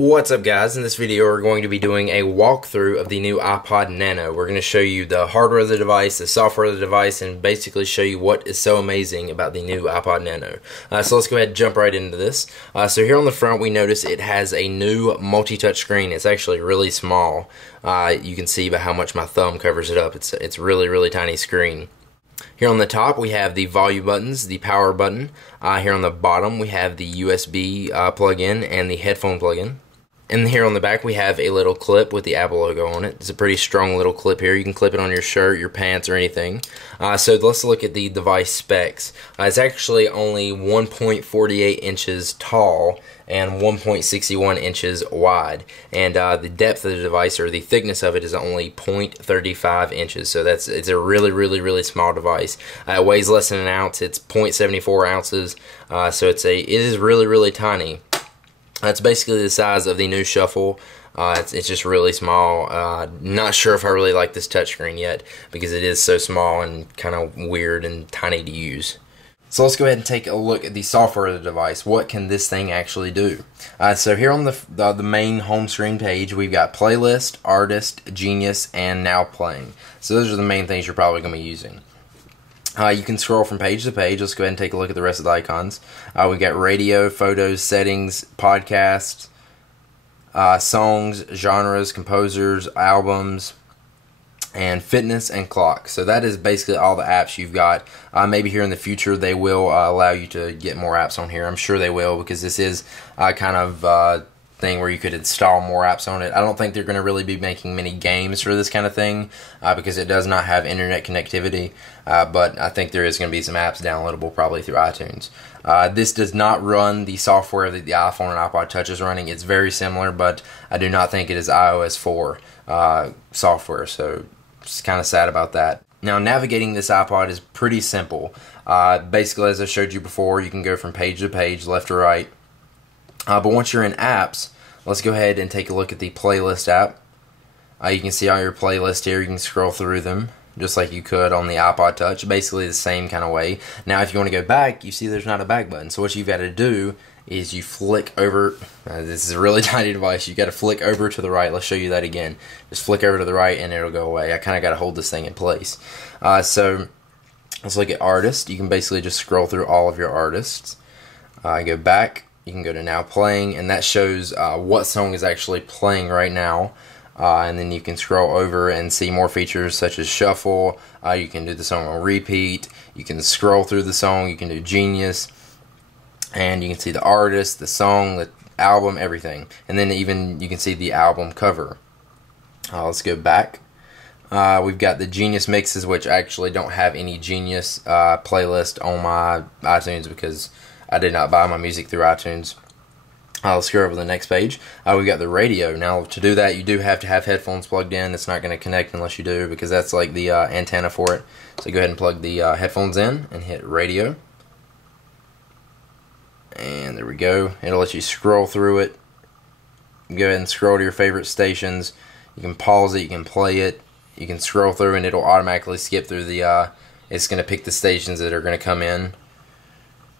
What's up, guys? In this video we're going to be doing a walkthrough of the new iPod Nano. We're going to show you the hardware of the device, the software of the device, and basically show you what is so amazing about the new iPod Nano. So let's go ahead and jump right into this. So here on the front we notice it has a new multi-touch screen. It's actually really small. You can see by how much my thumb covers it up. It's really tiny screen. Here on the top we have the volume buttons, the power button. Here on the bottom we have the USB plug-in and the headphone plug-in. And here on the back we have a little clip with the Apple logo on it. It's a pretty strong little clip here. You can clip it on your shirt, your pants, or anything. So let's look at the device specs. It's actually only 1.48 inches tall and 1.61 inches wide. And the depth of the device, or the thickness of it, is only 0.35 inches. So it's a really small device. It weighs less than an ounce. It's 0.74 ounces. So it is really tiny. It's basically the size of the new Shuffle. It's just really small. Not sure if I really like this touchscreen yet because it is so small and kind of weird and tiny to use. So let's go ahead and take a look at the software of the device. What can this thing actually do? So here on the main home screen page, we've got Playlist, Artist, Genius, and Now Playing. So those are the main things you're probably going to be using. You can scroll from page to page. Let's go ahead and take a look at the rest of the icons. We've got radio, photos, settings, podcasts, songs, genres, composers, albums, and fitness and clock. So that is basically all the apps you've got. Maybe here in the future they will allow you to get more apps on here. I'm sure they will, because this is kind of thing where you could install more apps on it. I don't think they're going to really be making many games for this kind of thing because it does not have internet connectivity, but I think there is going to be some apps downloadable probably through iTunes. This does not run the software that the iPhone and iPod Touch is running. It's very similar, but I do not think it is iOS 4 software, so it's kind of sad about that. Now, navigating this iPod is pretty simple. Basically, as I showed you before, you can go from page to page, left to right. But once you're in apps, let's go ahead and take a look at the playlist app. You can see all your playlists here. You can scroll through them just like you could on the iPod Touch, basically the same kind of way. Now if you want to go back, you see there's not a back button. So what you've got to do is you flick over. This is a really tiny device. You got to flick over to the right. Let's show you that again. Just flick over to the right and it'll go away. I kind of got to hold this thing in place. So let's look at artists. You can basically just scroll through all of your artists. Go back. You can go to Now Playing, and that shows what song is actually playing right now. And then you can scroll over and see more features such as Shuffle. You can do the song on repeat. You can scroll through the song. You can do Genius. And you can see the artist, the song, the album, everything. And then even you can see the album cover. Let's go back. We've got the Genius mixes, which I actually don't have any Genius playlist on my iTunes because I did not buy my music through iTunes. Let's go over to the next page. We've got the radio. Now, to do that, you do have to have headphones plugged in. It's not going to connect unless you do, because that's like the antenna for it. So go ahead and plug the headphones in and hit radio. And there we go. It'll let you scroll through it. Go ahead and scroll to your favorite stations. You can pause it. You can play it. You can scroll through, and it'll automatically skip through the... it's going to pick the stations that are going to come in.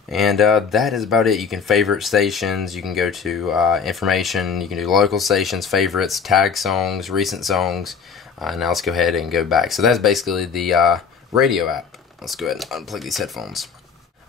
And that is about it. You can favorite stations, you can go to information, you can do local stations, favorites, tag songs, recent songs. Now let's go ahead and go back. So that's basically the radio app. Let's go ahead and unplug these headphones.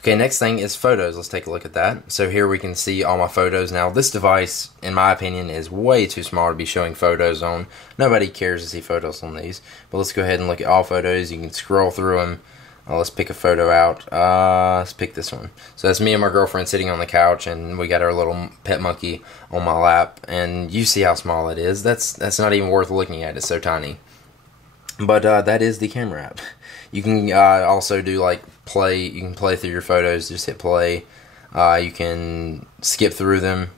Okay, next thing is photos. Let's take a look at that. So here we can see all my photos. Now this device, in my opinion, is way too small to be showing photos on. Nobody cares to see photos on these. But let's go ahead and look at all photos. You can scroll through them. Let's pick a photo out. Let's pick this one. So that's me and my girlfriend sitting on the couch, and we got our little pet monkey on my lap. And you see how small it is. That's not even worth looking at. It's so tiny. But that is the camera app. You can also do like play. You can play through your photos. Just hit play. You can skip through them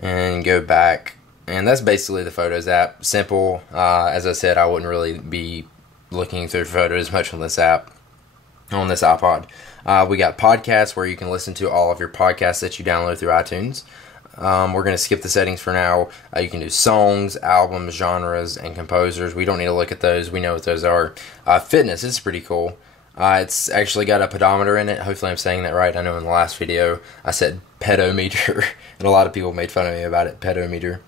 and go back. And that's basically the Photos app. Simple. As I said, I wouldn't really be looking through photos much on this app, on this iPod. We got podcasts, where you can listen to all of your podcasts that you download through iTunes. We're going to skip the settings for now. You can do songs, albums, genres, and composers. We don't need to look at those. We know what those are. Fitness is pretty cool. It's actually got a pedometer in it. Hopefully I'm saying that right. I know in the last video I said pedometer, and a lot of people made fun of me about it, pedometer.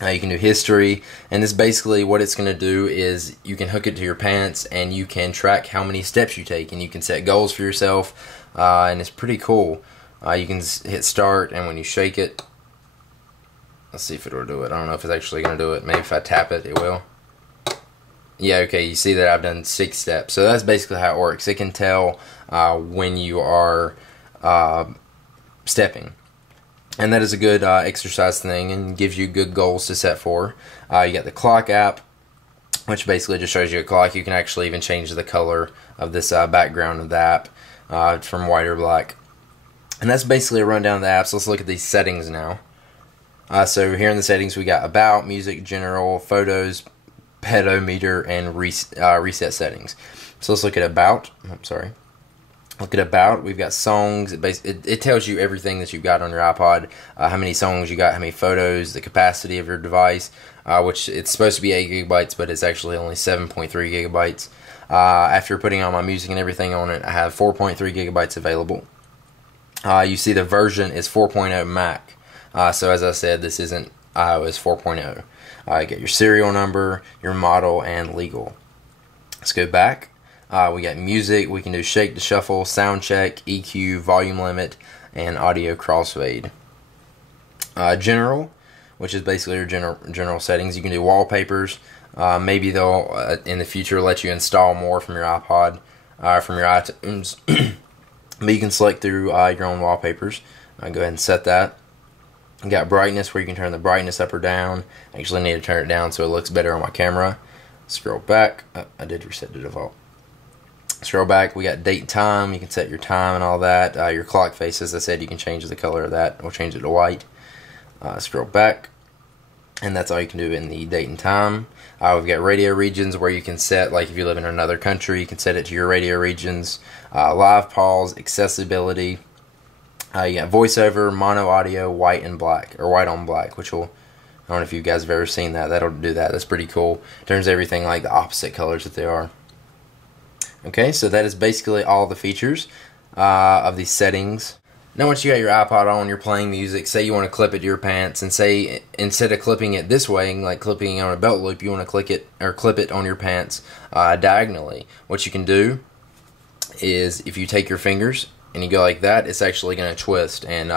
You can do history, and this basically what it's going to do is you can hook it to your pants and you can track how many steps you take, and you can set goals for yourself, and it's pretty cool. You can hit start, and when you shake it, let's see if it will do it. I don't know if it's actually going to do it. Maybe if I tap it, it will. Yeah, okay, you see that I've done 6 steps. So that's basically how it works. It can tell when you are stepping. And that is a good exercise thing and gives you good goals to set for. You got the clock app, which basically just shows you a clock. You can actually even change the color of this background of the app from white or black. And that's basically a rundown of the apps. Let's look at these settings now. So here in the settings we got About, Music, General, Photos, Pedometer, and Reset settings. So let's look at About. I'm sorry. Look at About. We've got songs. It tells you everything that you've got on your iPod, how many songs you got, how many photos, the capacity of your device, which it's supposed to be 8 gigabytes, but it's actually only 7.3 gigabytes. After putting all my music and everything on it, I have 4.3 gigabytes available. You see the version is 4.0 Mac. So as I said, this isn't iOS 4.0. You get your serial number, your model, and legal. Let's go back. We got music. We can do shake to shuffle, sound check, EQ, volume limit, and audio crossfade. General, which is basically your general settings. You can do wallpapers. Maybe they'll in the future let you install more from your iPod, from your iTunes. But you can select through your own wallpapers. Go ahead and set that. You got brightness, where you can turn the brightness up or down. I actually need to turn it down so it looks better on my camera. Scroll back. I did reset the default. Scroll back. We got date and time. You can set your time and all that. Your clock face, as I said, you can change the color of that. We'll change it to white. Scroll back. And that's all you can do in the date and time. We've got radio regions, where you can set, like if you live in another country, you can set it to your radio regions. Live pause, accessibility. You got voiceover, mono audio, white and black, or white on black, which will, I don't know if you guys have ever seen that. That'll do that. That's pretty cool. It turns everything like the opposite colors that they are. Okay, so that is basically all the features of these settings. Now once you got your iPod on, you're playing music, say you want to clip it to your pants, and say instead of clipping it this way, like clipping it on a belt loop, you want to click it or clip it on your pants diagonally. What you can do is, if you take your fingers and you go like that, it's actually going to twist, and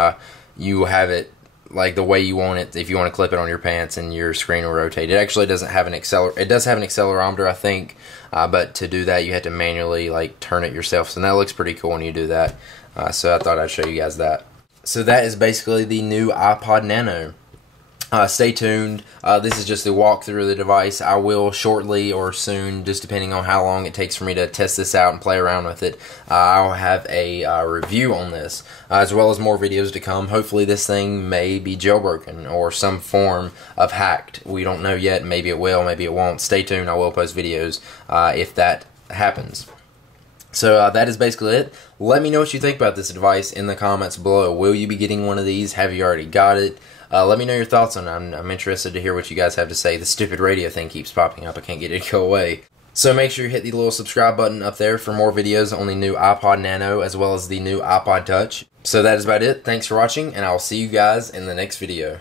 you have it like the way you want it. If you want to clip it on your pants, and your screen will rotate. It actually doesn't have an it does have an accelerometer, I think, but to do that you have to manually like turn it yourself. So that looks pretty cool when you do that. So I thought I'd show you guys that. So that is basically the new iPod Nano. Stay tuned. This is just a walkthrough of the device. I will shortly or soon, just depending on how long it takes for me to test this out and play around with it, I'll have a review on this, as well as more videos to come. Hopefully this thing may be jailbroken or some form of hacked. We don't know yet. Maybe it will, maybe it won't. Stay tuned. I will post videos if that happens. So that is basically it. Let me know what you think about this device in the comments below. Will you be getting one of these? Have you already got it? Let me know your thoughts on it. I'm interested to hear what you guys have to say. The stupid radio thing keeps popping up. I can't get it to go away. So make sure you hit the little subscribe button up there for more videos on the new iPod Nano, as well as the new iPod Touch. So that is about it. Thanks for watching, and I will see you guys in the next video.